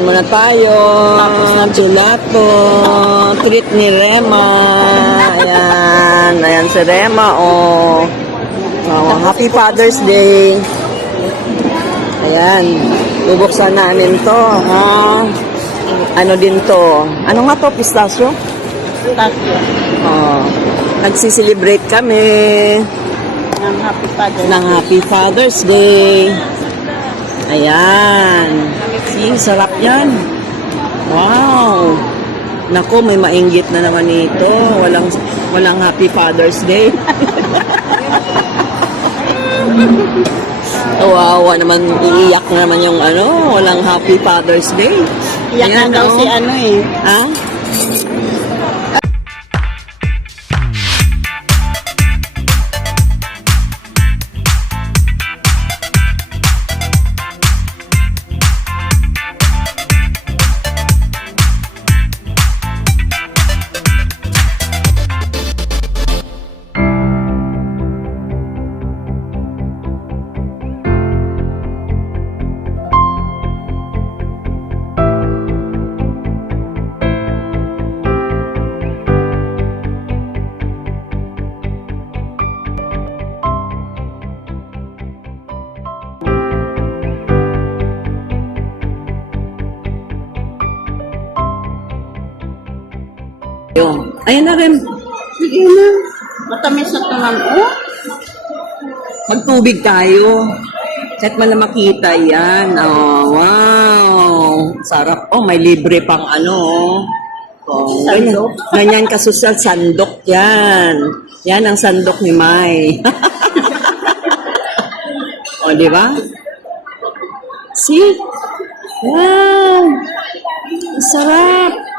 Kain muna tayo. Gelato. Treat ni Rema. Ayan. Ayan si Rema, oh. Oh, Happy Father's Day. Ayan. Bubuksan namin to, ha? Ano din to? Ano nga to? Pistachio? Pistachio. Oh. Nagsiselebrate kami ng Happy Father's Day. Ayan. See, sarap yan. Wow. Nako, may mainggit na naman ito. Walang Happy Father's Day. Wawa naman, iiyak na naman yung walang Happy Father's Day. Iyak na daw si Ha? Ayan na rin. Sige na. Matamis na ito, ma'am. Oh? Magtubig tayo. Kahit man na makita yan. Oh, wow. Sarap. Oh, may libre pang Oh, Sandok? ganyan kasosyal. Sandok yan. Yan ang sandok ni Mai. Oh, di ba? See? Wow. Sarap.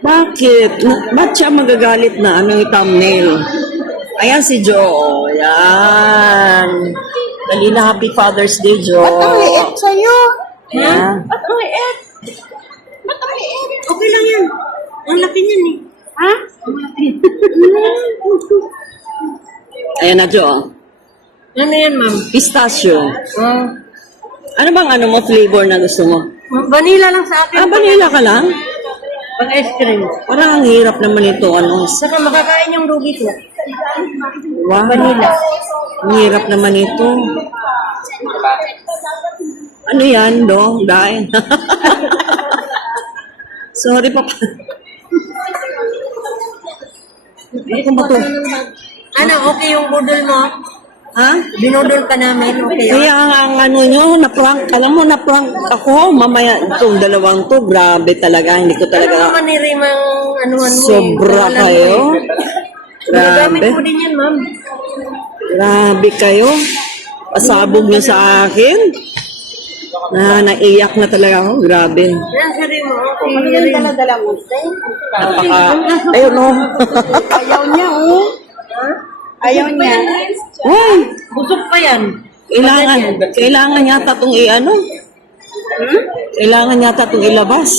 Bakit? Ba't siya magagalit na yung thumbnail? Ayan si Jo. Ayan. Dali na Happy Father's Day, Jo. Ba't ang liit sa'yo? Ayan. Ba't ang liit? Ba't ang liit? Okay lang yan. Ang laki niyan eh. Ha? Ang laki. Ayan na, Jo. Ano yan, ma'am? Pistachio. Ano bang mo flavor na gusto mo? Vanilla lang sa akin. Vanilla ka lang? Pag ice cream. Parang ang hirap naman ito. Saka makakain yung lugi ko. Wow. Vanilla. Ang hirap naman ito. Ano yan, Do? Dahil. Sorry, Papa. Ano ba ito? Ano, okay yung budol mo? Ha? Binudol ka namin, okay yun? Kaya ang nyo, na-prank, alam mo, na-prank ako. Mamaya, itong dalawang to, grabe talaga. Hindi ko Ano talaga, naman ni Rimang anuhan mo sobra eh. kayo. Magagamit Grabe. mo din yan, ma'am. Grabe kayo. Pasabog nyo sa akin. Naiyak na talaga ako. Grabe. Yan si Rimo. Okay, Ano yung dala-dala mo? Napaka, ayun no. Ayaw niya, oh. Ayaw niya. Ay, Busog pa yan. kailangan yata itong Kailangan yata itong ilabas.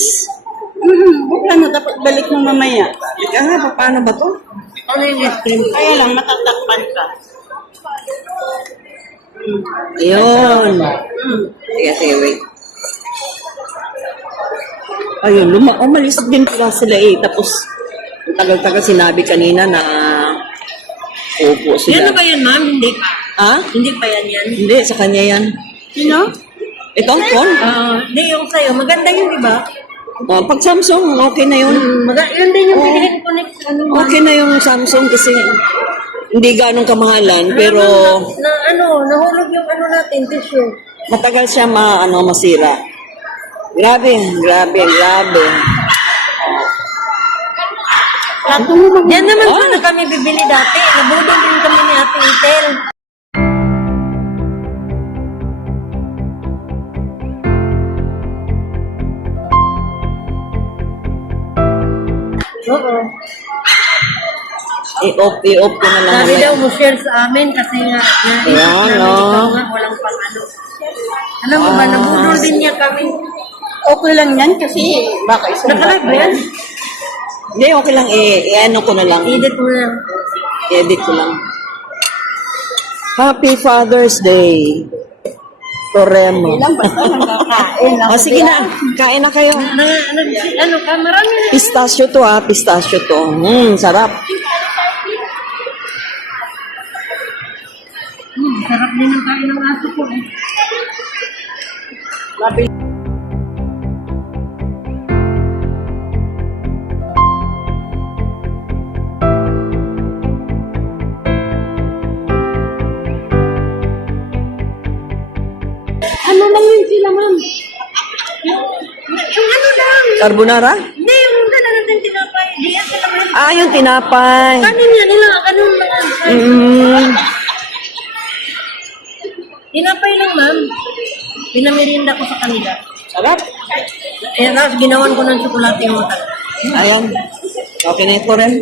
Ano, dapat balik mo mamaya. Paano ba to? Ano yung ice cream? Kaya lang, matatakpan ka. Ayun. Sige, wait. Ayun, umalis din pala sila Tapos, ang tagal-tagal sinabi kanina na upo sila. Yan na ba yan, ma'am? Hindi. Ha? Hindi pa yan. Hindi, sa kanya yan. Sino? Itong phone? Hindi yung sa'yo. Maganda yun, di ba? Pag Samsung, okay na yun. Yun din yung pinili ko next. Okay na yung Samsung kasi hindi ganong kamahalan, pero Nahulog yung natin, tissue. matagal siya masira. Grabe. Yan naman sana kami bibili dati. Nabudol din kami ni Ate Itel. Oo. I-off ko na lang. Sabi daw mo share sa amin kasi nga Ayan, ikaw nga walang pang Alam mo ba, nabudol din niya kami. Okay lang yan kasi baka isang Nakalive ba yan? Hindi, okay lang. I-ano ko na lang. Edit mo na. Edit ko lang. Happy Father's Day. Toremo. Ilang basta nagkakain. Sige na, kain na kayo. Ano ka? Marami na. Pistachio to pistachio to. Sarap. Sarap din ang kain ng aso ko eh. Ano lang yun sila, ma'am? Yung ano lang. Carbonara? Hindi, yung dala natin tinapay. Di yan sila, ma'am. Yung tinapay. Kanin nga nila, ganun lang. Tinapay lang, ma'am. Pinamirinda ko sa kanila. Sarap. Ayan, tapos ginawan ko ng tsokolate yung mata. Ayan. Okay na ito rin.